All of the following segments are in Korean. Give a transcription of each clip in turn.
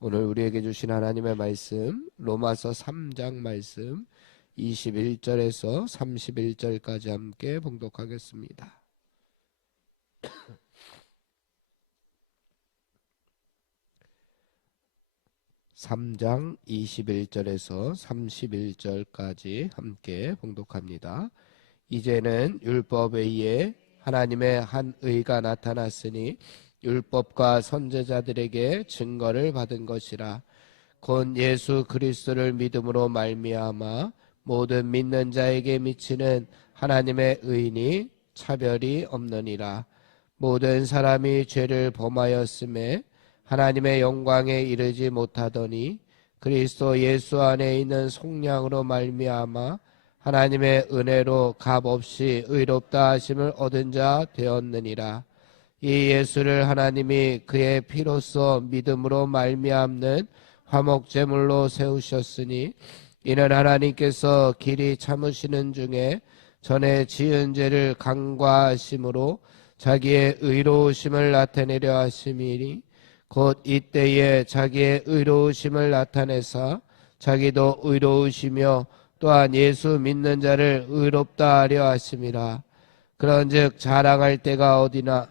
오늘 우리에게 주신 하나님의 말씀 로마서 3장 말씀 21절에서 31절까지 함께 봉독하겠습니다. 3장 21절에서 31절까지 함께 봉독합니다. 이제는 율법 외에 하나님의 한 의가 나타났으니 율법과 선지자들에게 증거를 받은 것이라. 곧 예수 그리스도를 믿음으로 말미암아 모든 믿는 자에게 미치는 하나님의 의니 차별이 없느니라. 모든 사람이 죄를 범하였음에 하나님의 영광에 이르지 못하더니 그리스도 예수 안에 있는 속량으로 말미암아 하나님의 은혜로 값없이 의롭다 하심을 얻은 자 되었느니라. 이 예수를 하나님이 그의 피로써 믿음으로 말미암는 화목제물로 세우셨으니 이는 하나님께서 길이 참으시는 중에 전에 지은 죄를 간과하심으로 자기의 의로우심을 나타내려 하심이니 곧 이때에 자기의 의로우심을 나타내사 자기도 의로우시며 또한 예수 믿는 자를 의롭다 하려 하심이라. 그런즉 자랑할 때가 어디나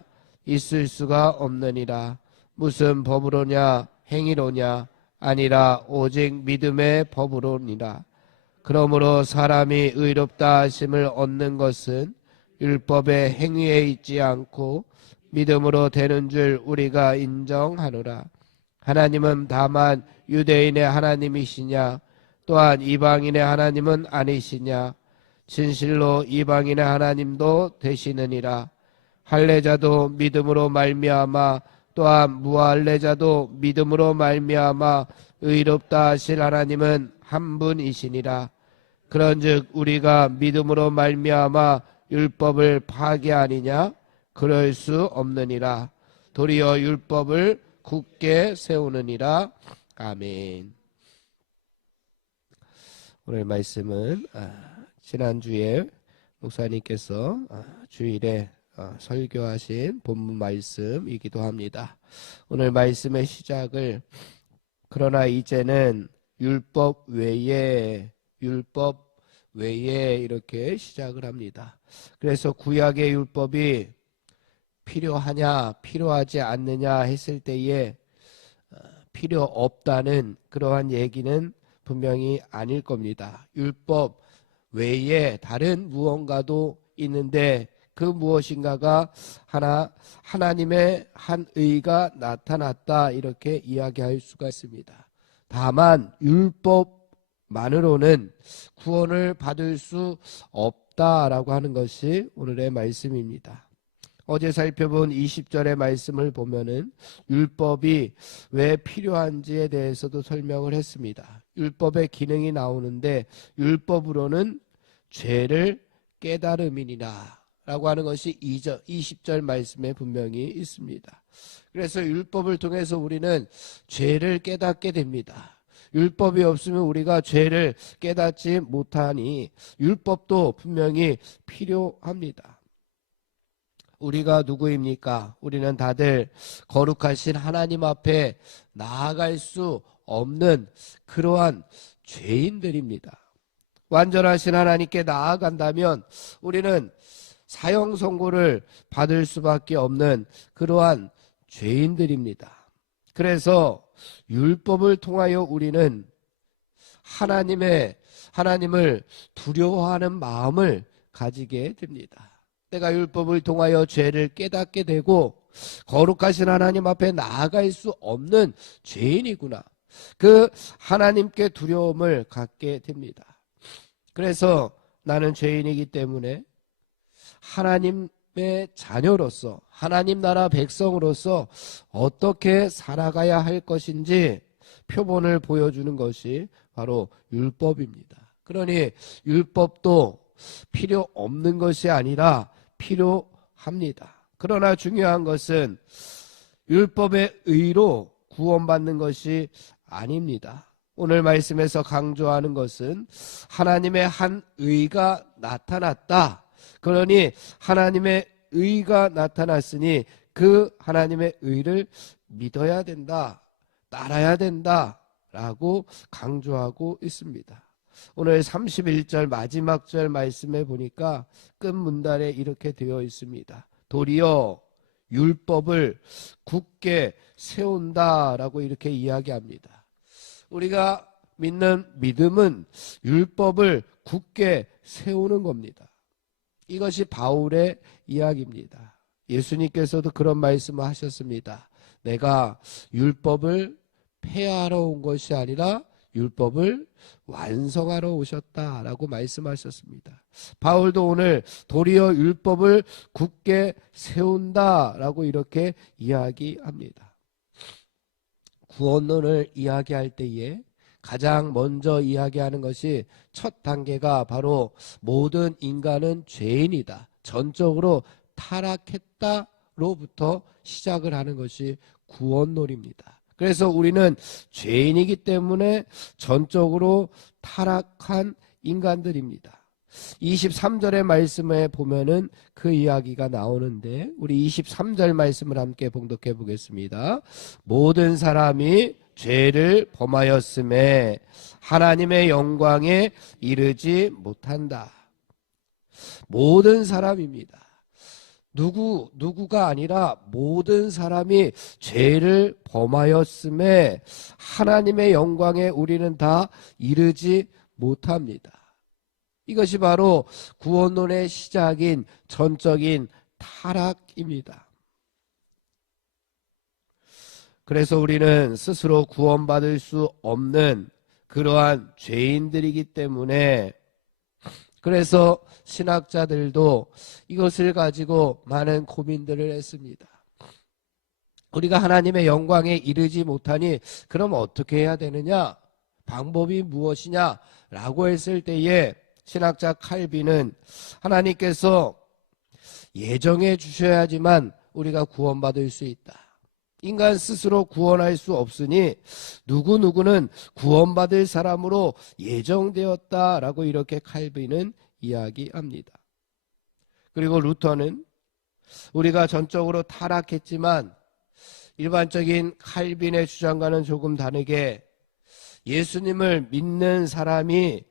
있을 수가 없느니라. 무슨 법으로냐 행위로냐 아니라 오직 믿음의 법으로니라. 그러므로 사람이 의롭다 하심을 얻는 것은 율법의 행위에 있지 않고 믿음으로 되는 줄 우리가 인정하노라. 하나님은 다만 유대인의 하나님이시냐 또한 이방인의 하나님은 아니시냐. 진실로 이방인의 하나님도 되시느니라. 할례자도 믿음으로 말미암아 또한 무할례자도 믿음으로 말미암아 의롭다 하실 하나님은 한 분이시니라. 그런즉 우리가 믿음으로 말미암아 율법을 파괴하느냐? 그럴 수 없느니라. 도리어 율법을 굳게 세우느니라. 아멘. 오늘 말씀은 지난주에 목사님께서 주일에 설교하신 본문 말씀이기도 합니다. 오늘 말씀의 시작을 그러나 이제는 율법 외에 이렇게 시작을 합니다. 그래서 구약의 율법이 필요하냐 필요하지 않느냐 했을 때에 필요 없다는 그러한 얘기는 분명히 아닐 겁니다. 율법 외에 다른 무언가도 있는데 그 무엇인가가 하나님의 한 의가 나타났다 이렇게 이야기할 수가 있습니다. 다만 율법만으로는 구원을 받을 수 없다라고 하는 것이 오늘의 말씀입니다. 어제 살펴본 20절의 말씀을 보면은 율법이 왜 필요한지에 대해서도 설명을 했습니다. 율법의 기능이 나오는데 율법으로는 죄를 깨달음이니라 라고 하는 것이 20절 말씀에 분명히 있습니다. 그래서 율법을 통해서 우리는 죄를 깨닫게 됩니다. 율법이 없으면 우리가 죄를 깨닫지 못하니 율법도 분명히 필요합니다. 우리가 누구입니까? 우리는 다들 거룩하신 하나님 앞에 나아갈 수 없는 그러한 죄인들입니다. 완전하신 하나님께 나아간다면 우리는 사형 선고를 받을 수밖에 없는 그러한 죄인들입니다. 그래서 율법을 통하여 우리는 하나님을 두려워하는 마음을 가지게 됩니다. 내가 율법을 통하여 죄를 깨닫게 되고 거룩하신 하나님 앞에 나아갈 수 없는 죄인이구나. 그 하나님께 두려움을 갖게 됩니다. 그래서 나는 죄인이기 때문에 하나님의 자녀로서 하나님 나라 백성으로서 어떻게 살아가야 할 것인지 표본을 보여주는 것이 바로 율법입니다. 그러니 율법도 필요 없는 것이 아니라 필요합니다. 그러나 중요한 것은 율법의 의로 구원받는 것이 아닙니다. 오늘 말씀에서 강조하는 것은 하나님의 한 의가 나타났다. 그러니 하나님의 의가 나타났으니 그 하나님의 의를 믿어야 된다. 따라야 된다라고 강조하고 있습니다. 오늘 31절 마지막 절 말씀에 보니까 끝 문단에 이렇게 되어 있습니다. 도리어 율법을 굳게 세운다라고 이렇게 이야기합니다. 우리가 믿는 믿음은 율법을 굳게 세우는 겁니다. 이것이 바울의 이야기입니다. 예수님께서도 그런 말씀을 하셨습니다. 내가 율법을 폐하러 온 것이 아니라 율법을 완성하러 오셨다라고 말씀하셨습니다. 바울도 오늘 도리어 율법을 굳게 세운다라고 이렇게 이야기합니다. 구원론을 이야기할 때에 가장 먼저 이야기하는 것이 첫 단계가 바로 모든 인간은 죄인이다. 전적으로 타락했다로부터 시작을 하는 것이 구원론입니다. 그래서 우리는 죄인이기 때문에 전적으로 타락한 인간들입니다. 23절의 말씀에 보면은 그 이야기가 나오는데 우리 23절 말씀을 함께 봉독해 보겠습니다. 모든 사람이 죄를 범하였음에 하나님의 영광에 이르지 못한다. 모든 사람입니다. 누구가 아니라 모든 사람이 죄를 범하였음에 하나님의 영광에 우리는 다 이르지 못합니다. 이것이 바로 구원론의 시작인 전적인 타락입니다. 그래서 우리는 스스로 구원받을 수 없는 그러한 죄인들이기 때문에 그래서 신학자들도 이것을 가지고 많은 고민들을 했습니다. 우리가 하나님의 영광에 이르지 못하니 그럼 어떻게 해야 되느냐? 방법이 무엇이냐? 라고 했을 때에 신학자 칼빈은 하나님께서 예정해 주셔야지만 우리가 구원받을 수 있다. 인간 스스로 구원할 수 없으니 누구누구는 구원받을 사람으로 예정되었다라고 이렇게 칼빈은 이야기합니다. 그리고 루터는 우리가 전적으로 타락했지만 일반적인 칼빈의 주장과는 조금 다르게 예수님을 믿는 사람이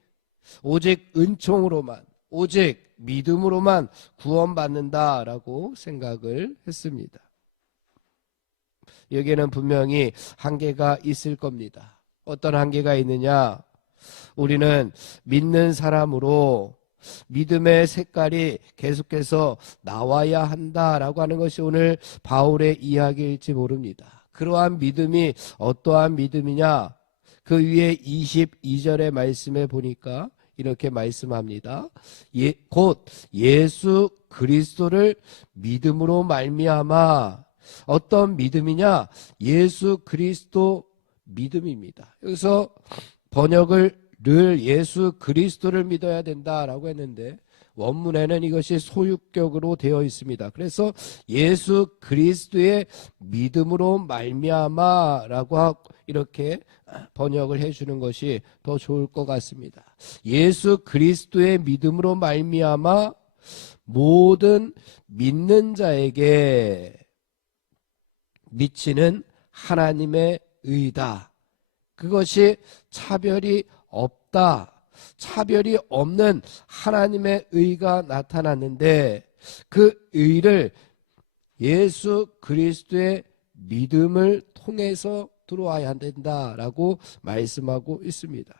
오직 은총으로만, 오직 믿음으로만 구원받는다라고 생각을 했습니다. 여기에는 분명히 한계가 있을 겁니다. 어떤 한계가 있느냐? 우리는 믿는 사람으로 믿음의 색깔이 계속해서 나와야 한다라고 하는 것이 오늘 바울의 이야기일지 모릅니다. 그러한 믿음이 어떠한 믿음이냐? 그 위에 22절의 말씀에 보니까 이렇게 말씀합니다. 곧 예수 그리스도를 믿음으로 말미암아. 어떤 믿음이냐? 예수 그리스도 믿음입니다. 여기서 번역을 늘 예수 그리스도를 믿어야 된다라고 했는데 원문에는 이것이 소유격으로 되어 있습니다. 그래서 예수 그리스도의 믿음으로 말미암아라고 이렇게 번역을 해주는 것이 더 좋을 것 같습니다. 예수 그리스도의 믿음으로 말미암아 모든 믿는 자에게 미치는 하나님의 의다. 그것이 차별이 없다. 차별이 없는 하나님의 의가 나타났는데 그 의를 예수 그리스도의 믿음을 통해서 들어와야 된다라고 말씀하고 있습니다.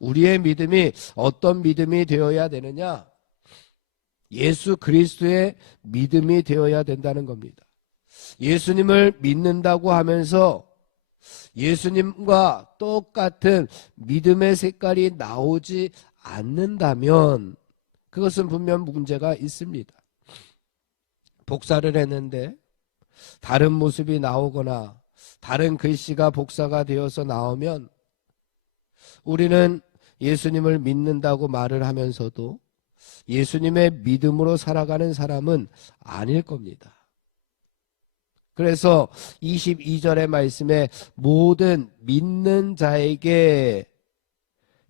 우리의 믿음이 어떤 믿음이 되어야 되느냐? 예수 그리스도의 믿음이 되어야 된다는 겁니다. 예수님을 믿는다고 하면서 예수님과 똑같은 믿음의 색깔이 나오지 않는다면 그것은 분명 문제가 있습니다. 복사를 했는데 다른 모습이 나오거나 다른 글씨가 복사가 되어서 나오면 우리는 예수님을 믿는다고 말을 하면서도 예수님의 믿음으로 살아가는 사람은 아닐 겁니다. 그래서 22절의 말씀에 모든 믿는 자에게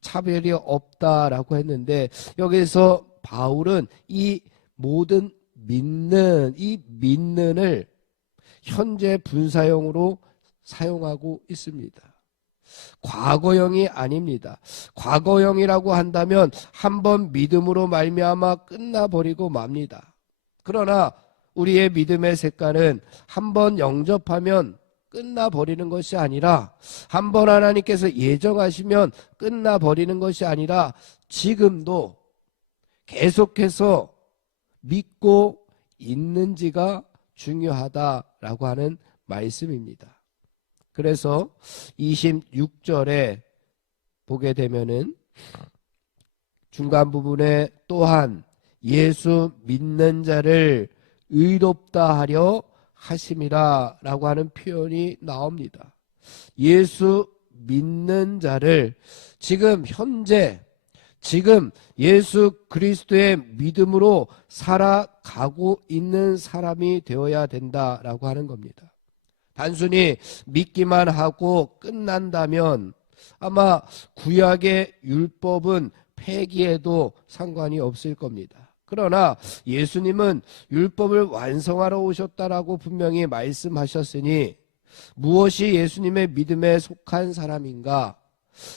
차별이 없다라고 했는데 여기서 바울은 이 모든 믿는, 이 믿는을 현재 분사형으로 사용하고 있습니다. 과거형이 아닙니다. 과거형이라고 한다면 한번 믿음으로 말미암아 끝나버리고 맙니다. 그러나 우리의 믿음의 색깔은 한번 영접하면 끝나버리는 것이 아니라, 한번 하나님께서 예정하시면 끝나버리는 것이 아니라 지금도 계속해서 믿고 있는지가 중요하다라고 하는 말씀입니다. 그래서 26절에 보게 되면은 중간 부분에 또한 예수 믿는 자를 의롭다 하려 하심이라 라고 하는 표현이 나옵니다. 예수 믿는 자를 현재 예수 그리스도의 믿음으로 살아가고 있는 사람이 되어야 된다라고 하는 겁니다. 단순히 믿기만 하고 끝난다면 아마 구약의 율법은 폐기해도 상관이 없을 겁니다. 그러나 예수님은 율법을 완성하러 오셨다라고 분명히 말씀하셨으니 무엇이 예수님의 믿음에 속한 사람인가?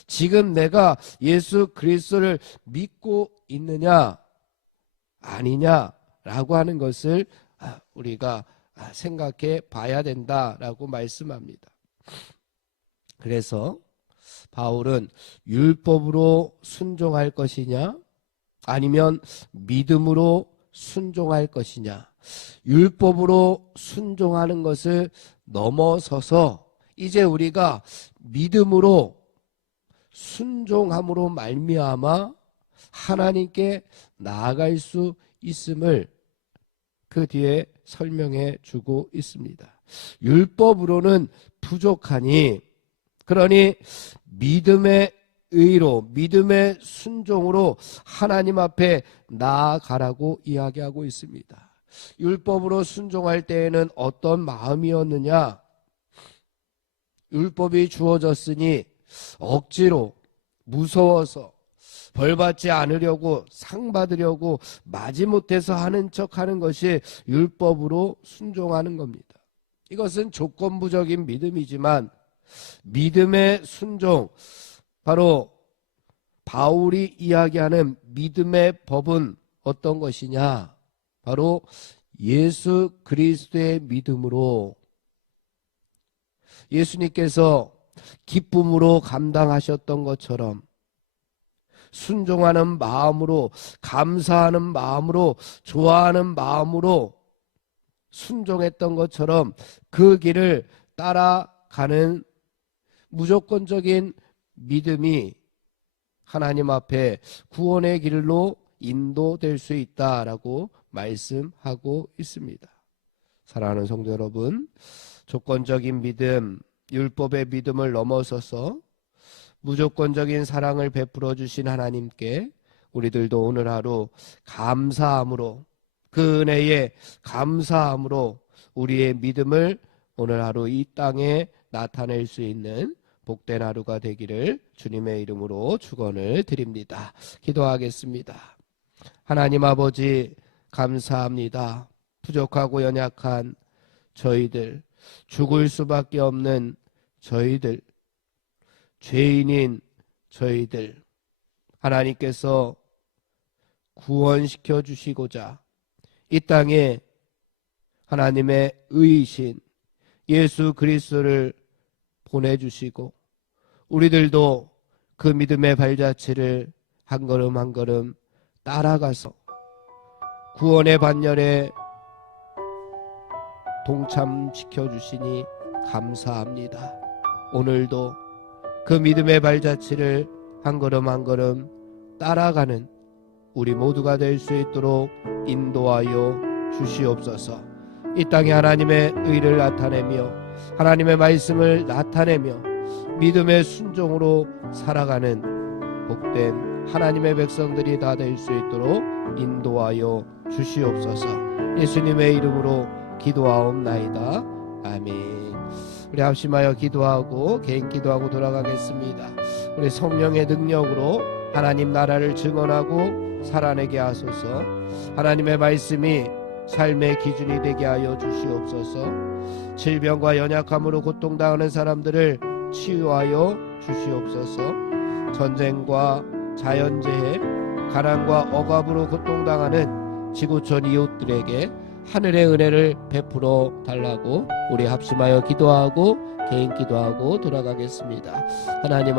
지금 내가 예수 그리스도를 믿고 있느냐 아니냐라고 하는 것을 우리가 생각해 봐야 된다라고 말씀합니다. 그래서 바울은 율법으로 순종할 것이냐 아니면 믿음으로 순종할 것이냐, 율법으로 순종하는 것을 넘어서서 이제 우리가 믿음으로 순종함으로 말미암아 하나님께 나아갈 수 있음을 그 뒤에 설명해 주고 있습니다. 율법으로는 부족하니, 그러니 믿음의 의로, 믿음의 순종으로 하나님 앞에 나아가라고 이야기하고 있습니다. 율법으로 순종할 때에는 어떤 마음이었느냐? 율법이 주어졌으니 억지로, 무서워서, 벌받지 않으려고, 상 받으려고 마지못해서 하는 척하는 것이 율법으로 순종하는 겁니다. 이것은 조건부적인 믿음이지만 믿음의 순종, 바로 바울이 이야기하는 믿음의 법은 어떤 것이냐? 바로 예수 그리스도의 믿음으로, 예수님께서 기쁨으로 감당하셨던 것처럼 순종하는 마음으로, 감사하는 마음으로, 좋아하는 마음으로 순종했던 것처럼 그 길을 따라가는 무조건적인 믿음이 하나님 앞에 구원의 길로 인도될 수 있다라고 말씀하고 있습니다. 사랑하는 성도 여러분, 조건적인 믿음, 율법의 믿음을 넘어서서 무조건적인 사랑을 베풀어 주신 하나님께 우리들도 오늘 하루 감사함으로, 그 은혜에 감사함으로 우리의 믿음을 오늘 하루 이 땅에 나타낼 수 있는 복된 하루가 되기를 주님의 이름으로 축원을 드립니다. 기도하겠습니다. 하나님 아버지, 감사합니다. 부족하고 연약한 저희들, 죽을 수밖에 없는 저희들, 죄인인 저희들, 하나님께서 구원시켜 주시고자 이 땅에 하나님의 의이신 예수 그리스도를 보내주시고 우리들도 그 믿음의 발자취를 한 걸음 한 걸음 따라가서 구원의 반열에 동참시켜 주시니 감사합니다. 오늘도 그 믿음의 발자취를 한 걸음 한 걸음 따라가는 우리 모두가 될 수 있도록 인도하여 주시옵소서. 이 땅에 하나님의 의를 나타내며 하나님의 말씀을 나타내며 믿음의 순종으로 살아가는 복된 하나님의 백성들이 다 될 수 있도록 인도하여 주시옵소서. 예수님의 이름으로 기도하옵나이다. 아멘. 우리 합심하여 기도하고 개인 기도하고 돌아가겠습니다. 우리 성령의 능력으로 하나님 나라를 증언하고 살아내게 하소서. 하나님의 말씀이 삶의 기준이 되게 하여 주시옵소서. 질병과 연약함으로 고통당하는 사람들을 치유하여 주시옵소서. 전쟁과 자연재해, 가난과 억압으로 고통당하는 지구촌 이웃들에게 하늘의 은혜를 베풀어 달라고 우리 합심하여 기도하고 개인 기도하고 돌아가겠습니다. 하나님